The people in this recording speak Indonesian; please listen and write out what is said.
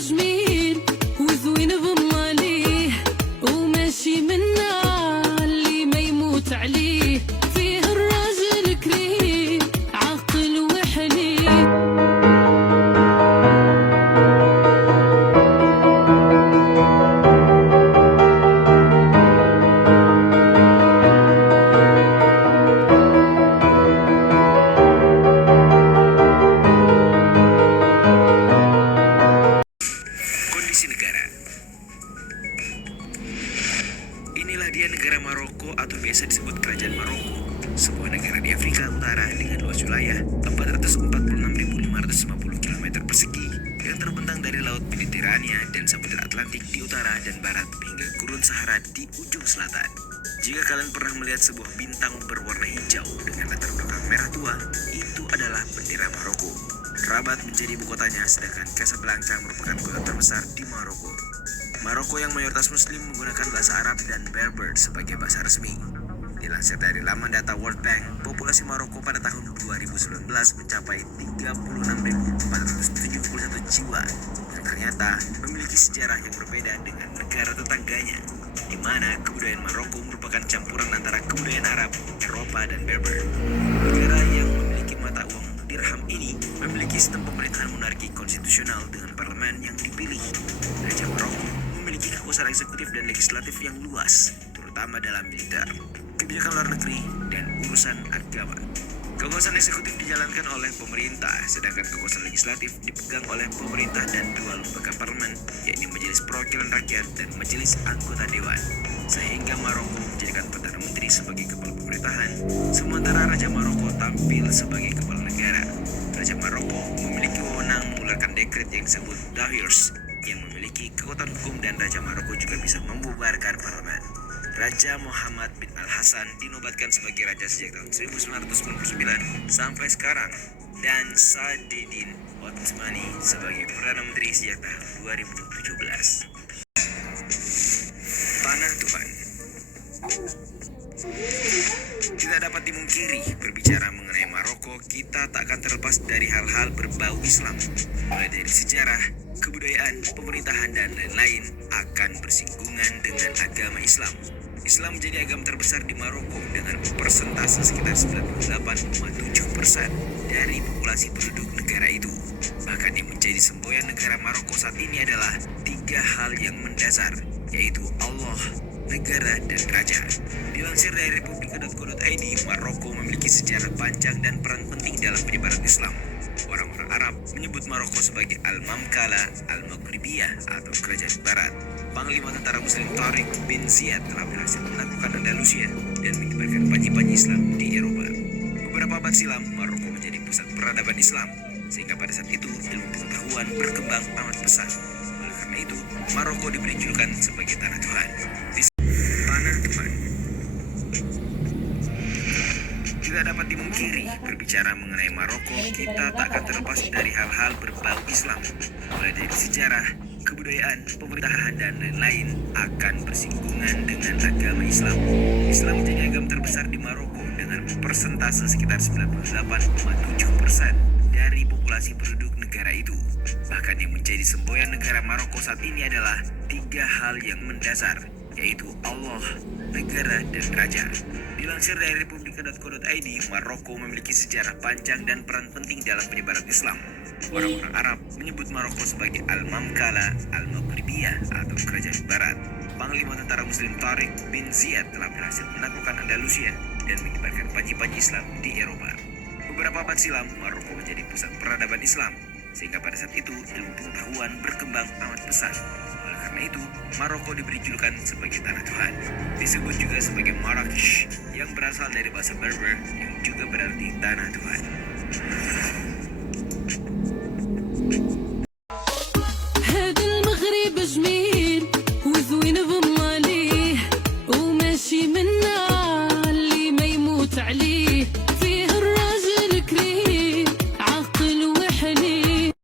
جميل وزوين بالله ليه وماشي منا اللي ما يموت عليه فيه الراجل كريم عاقل وحليم. Kondisi negara. Inilah dia negara Maroko atau biasa disebut Kerajaan Maroko, sebuah negara di Afrika Utara dengan luas wilayah 446.550 km persegi yang terbentang dari Laut Mediterania dan Samudra Atlantik di utara dan barat hingga Gurun Sahara di ujung selatan. Jika kalian pernah melihat sebuah bintang berwarna hijau dengan latar belakang merah tua, itu adalah bendera Maroko. Rabat menjadi ibu kotanya, sedangkan Casablanca merupakan kota terbesar di Maroko. Maroko yang mayoritas muslim menggunakan bahasa Arab dan Berber sebagai bahasa resmi. Dilansir dari laman data World Bank, populasi Maroko pada tahun 2019 mencapai 36.471 jiwa yang ternyata memiliki sejarah yang berbeda dengan negara tetangganya, di mana kebudayaan Maroko merupakan campuran antara kebudayaan Arab, Eropa, dan Berber. Negara yang memiliki mata uang dirham ini memiliki sistem pemerintahan monarki konstitusional dengan parlemen yang dipilih. Raja Maroko memiliki kekuasaan eksekutif dan legislatif yang luas, terutama dalam militer, kebijakan luar negeri, dan urusan agama. Kekuasaan eksekutif dijalankan oleh pemerintah, sedangkan kekuasaan legislatif dipegang oleh pemerintah dan dua lembaga parlemen, yakni Majelis Perwakilan Rakyat dan Majelis Anggota Dewan. Sehingga Maroko menjadikan Perdana Menteri sebagai kepala pemerintahan, sementara Raja Maroko tampil sebagai kepala negara. Raja Maroko memiliki wewenang mengeluarkan dekret yang disebut Dahirs, yang memiliki kekuatan hukum, dan Raja Maroko juga bisa membubarkan parlemen. Raja Muhammad bin Al-Hasan dinobatkan sebagai raja sejak tahun 1999 sampai sekarang, dan Saadettin Othmani sebagai Perdana Menteri sejak tahun 2017. Tanah Tuhan. Tidak dapat dimungkiri, berbicara mengenai Maroko, kita tak akan terlepas dari hal-hal berbau Islam. Mulai dari sejarah, kebudayaan, pemerintahan, dan lain-lain akan bersinggungan dengan agama Islam. Islam menjadi agama terbesar di Maroko dengan persentase sekitar 98,7% dari populasi penduduk negara itu. Bahkan yang menjadi semboyan negara Maroko saat ini adalah tiga hal yang mendasar, yaitu Allah, negara, dan raja. Dilansir dari republika.co.id, Maroko memiliki sejarah panjang dan peran penting dalam penyebaran Islam. Orang-orang Arab menyebut Maroko sebagai Al-Mamkala Al-Maghribiyah atau Kerajaan Barat. Panglima tentara Muslim Tariq bin Ziyad telah berhasil menaklukkan Andalusia dan menyebarkan panji-panji Islam di Eropa. Beberapa abad silam, Maroko menjadi pusat peradaban Islam, sehingga pada saat itu ilmu pengetahuan berkembang amat pesat. Oleh karena itu, Maroko diberi julukan sebagai Tanah Tuhan. Tanah Tuhan. Tidak dapat dimungkiri, berbicara mengenai Maroko, kita tak akan terlepas dari hal-hal berbau Islam. Mulai dari sejarah, kebudayaan, pemerintahan, dan lain-lain akan bersinggungan dengan agama Islam. Islam menjadi agama terbesar di Maroko dengan persentase sekitar 98,7% dari populasi penduduk negara itu. Bahkan yang menjadi semboyan negara Maroko saat ini adalah tiga hal yang mendasar, yaitu Allah, negara, dan raja. Dilansir dari republika.co.id, Maroko memiliki sejarah panjang dan peran penting dalam penyebaran Islam. Orang-orang Arab menyebut Maroko sebagai Al-Mamkala Al-Maghribiyah atau Kerajaan Barat. Panglima tentara Muslim Tariq bin Ziyad telah berhasil menaklukkan Andalusia dan menyebarkan panji-panji Islam di Eropa. Beberapa abad silam, Maroko menjadi pusat peradaban Islam, sehingga pada saat itu ilmu pengetahuan berkembang amat pesat. Oleh karena itu, Maroko diberi julukan sebagai Tanah Tuhan. Disebut juga sebagai Marrakesh, yang berasal dari bahasa Berber yang juga berarti Tanah Tuhan.